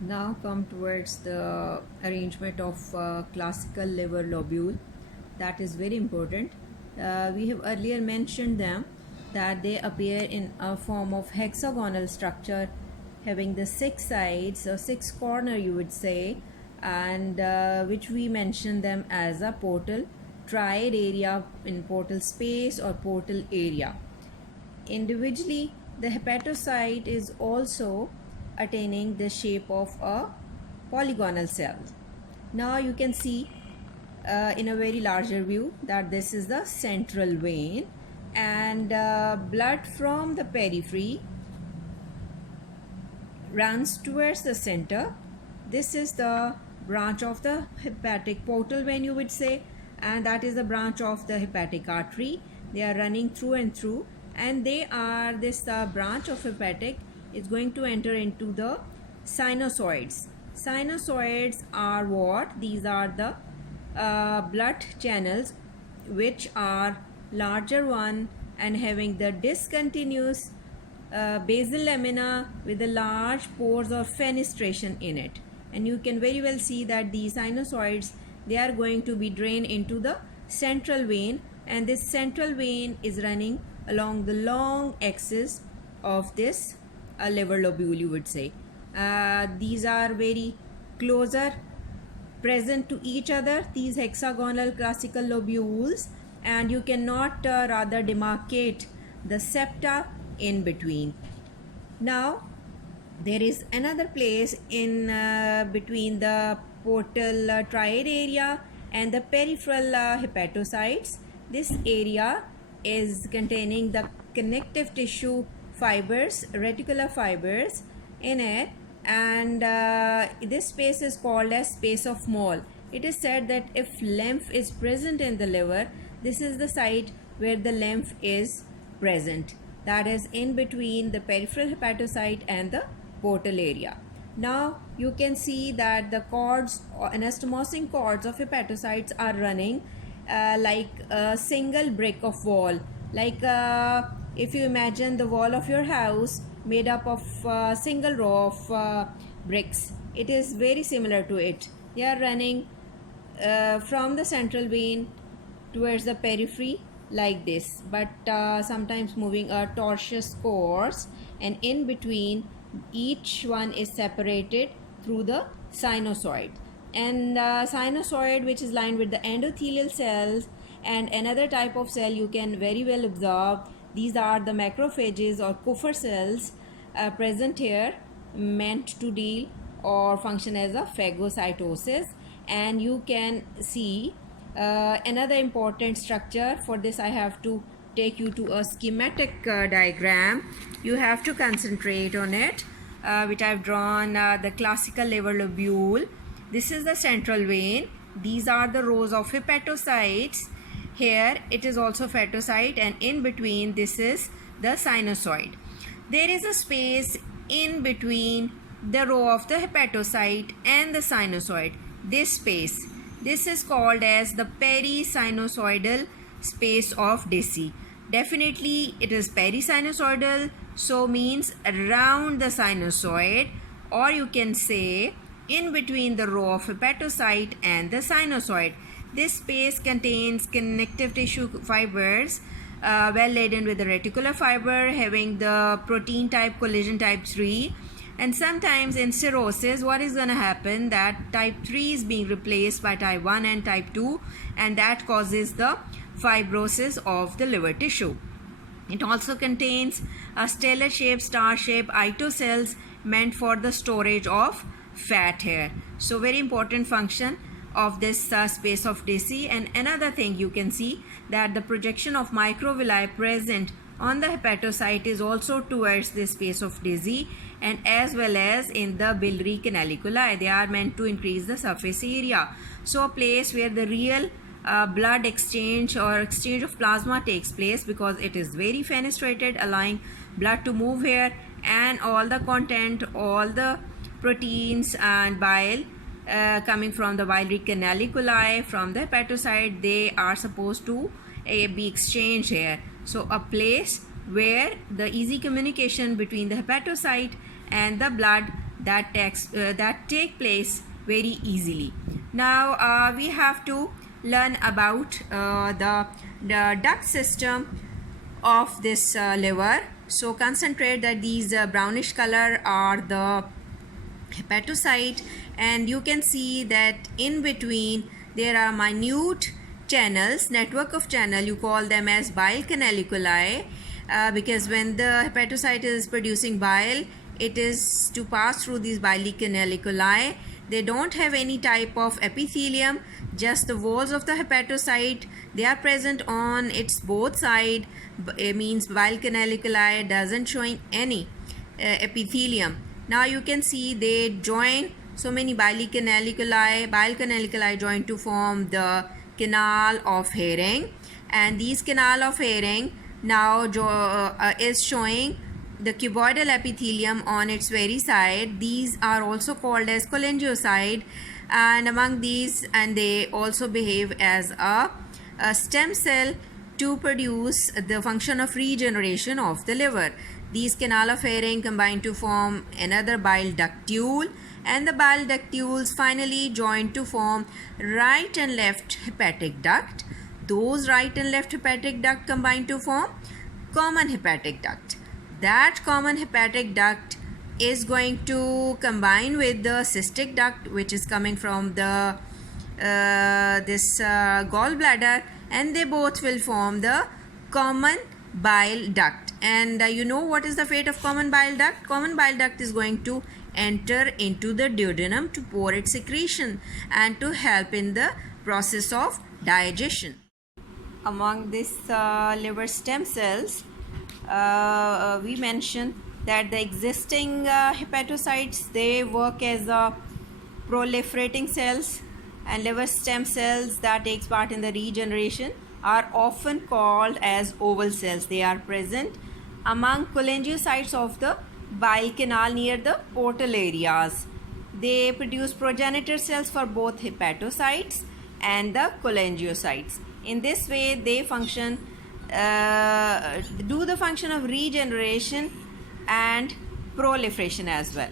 Now come towards the arrangement of classical liver lobule. That is very important. We have earlier mentioned them that they appear in a form of hexagonal structure having the six sides or six corner, you would say, and which we mention them as a portal triad area in portal space or portal area. Individually, the hepatocyte is also attaining the shape of a polygonal cell. Now you can see in a very larger view that this is the central vein, and blood from the periphery runs towards the center. This is the branch of the hepatic portal vein, you would say, and that is the branch of the hepatic artery. They are running through and through, and they are this branch of hepatic is going to enter into the sinusoids. Sinusoids are what? These are the blood channels which are larger one and having the discontinuous basal lamina with the large pores or fenestration in it. And you can very well see that these sinusoids, they are going to be drained into the central vein, and this central vein is running along the long axis of this liver lobule, you would say. These are very closer present to each other, these hexagonal classical lobules, and you cannot rather demarcate the septa in between. Now there is another place in between the portal triad area and the peripheral hepatocytes. This area is containing the connective tissue fibers, reticular fibers in it, and this space is called as space of Moll. It is said that if lymph is present in the liver, this is the site where the lymph is present, that is in between the peripheral hepatocyte and the portal area. Now you can see that the cords or anastomosing cords of hepatocytes are running like a single brick of wall, like if you imagine the wall of your house made up of a single row of bricks. It is very similar to it. They are running from the central vein towards the periphery like this, but sometimes moving a tortuous course, and in between each one is separated through the sinusoid, and sinusoid which is lined with the endothelial cells and another type of cell you can very well observe. These are the macrophages or Kupffer cells present here, meant to deal or function as a phagocytosis. And you can see another important structure. For this I have to take you to a schematic diagram. You have to concentrate on it, which I've drawn the classical liver lobule. This is the central vein. These are the rows of hepatocytes. Here it is also hepatocyte, and in between this is the sinusoid. There is a space in between the row of the hepatocyte and the sinusoid. This space, this is called as the perisinusoidal space of Deci. Definitely it is perisinusoidal, so means around the sinusoid, or you can say in between the row of hepatocyte and the sinusoid. This space contains connective tissue fibers well laden with the reticular fiber having the protein type collagen type 3. And sometimes in cirrhosis, what is going to happen, that type 3 is being replaced by type 1 and type 2, and that causes the fibrosis of the liver tissue. It also contains a stellar shaped, star shaped ito cells meant for the storage of fat here. So very important function of this space of Deci. And another thing you can see that the projection of microvilli present on the hepatocyte is also towards this space of Deci, and as well as in the biliary canaliculi. They are meant to increase the surface area. So a place where the real blood exchange or exchange of plasma takes place, because it is very fenestrated, allowing blood to move here, and all the content, all the proteins and bile coming from the biliary canaliculi from the hepatocyte, they are supposed to be exchanged here. So a place where the easy communication between the hepatocyte and the blood that take place very easily. Now we have to learn about the duct system of this liver. So concentrate that these brownish color are the hepatocyte, and you can see that in between there are minute channels, network of channel. You call them as bile canaliculi, because when the hepatocyte is producing bile, it is to pass through these bile canaliculi. They don't have any type of epithelium, just the walls of the hepatocyte. They are present on its both side. It means bile canaliculi doesn't showing any epithelium. Now you can see they join so many bile canaliculi join to form the canal of Hering, and these canal of Hering now is showing the cuboidal epithelium on its very side. These are also called as cholangiocyte, and among these, and they also behave as a stem cell to produce the function of regeneration of the liver. These canal of Hering combine to form another bile ductule, and the bile ductules finally join to form right and left hepatic duct. Those right and left hepatic duct combine to form common hepatic duct. That common hepatic duct is going to combine with the cystic duct, which is coming from the gallbladder, and they both will form the common bile duct. And you know what is the fate of common bile duct? Common bile duct is going to enter into the duodenum to pour its secretion and to help in the process of digestion. Among these liver stem cells, we mentioned that the existing hepatocytes, they work as proliferating cells, and liver stem cells that takes part in the regeneration are often called as oval cells. They are present among cholangiocytes of the bile canal near the portal areas. They produce progenitor cells for both hepatocytes and the cholangiocytes. In this way, they function, do the function of regeneration and proliferation as well.